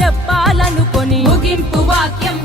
చెప్పాలనుకొని ముగింపు వాక్యం